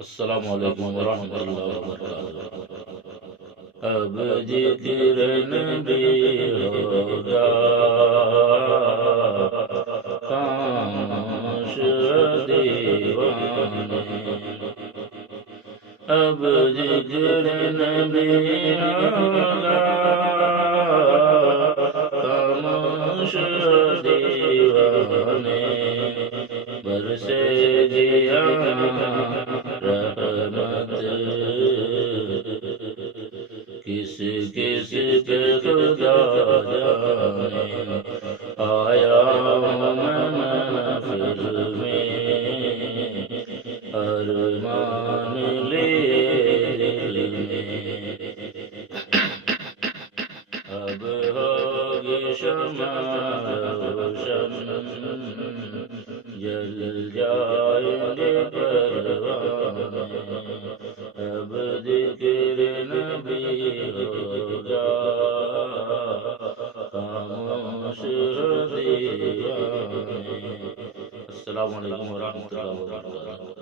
السلام علیکم ورحمۃ اللہ وبرکاتہ۔ اب ذکر نبی ہوگا خاموش دیوانے، اب ذکر نبی ہوگا خاموش دیوانے، برسے گیا رحمت کس کس پہ خدا جانے، آیا ہوں میں محفل میں ارمان لیے دل میں، اب ہوگی شمع روشن جل جائیں گے پروانے، اب ذکر نبی ہوگا خاموش دیوانے۔ السلام علیکم ورحمۃ اللہ وبرکاتہ۔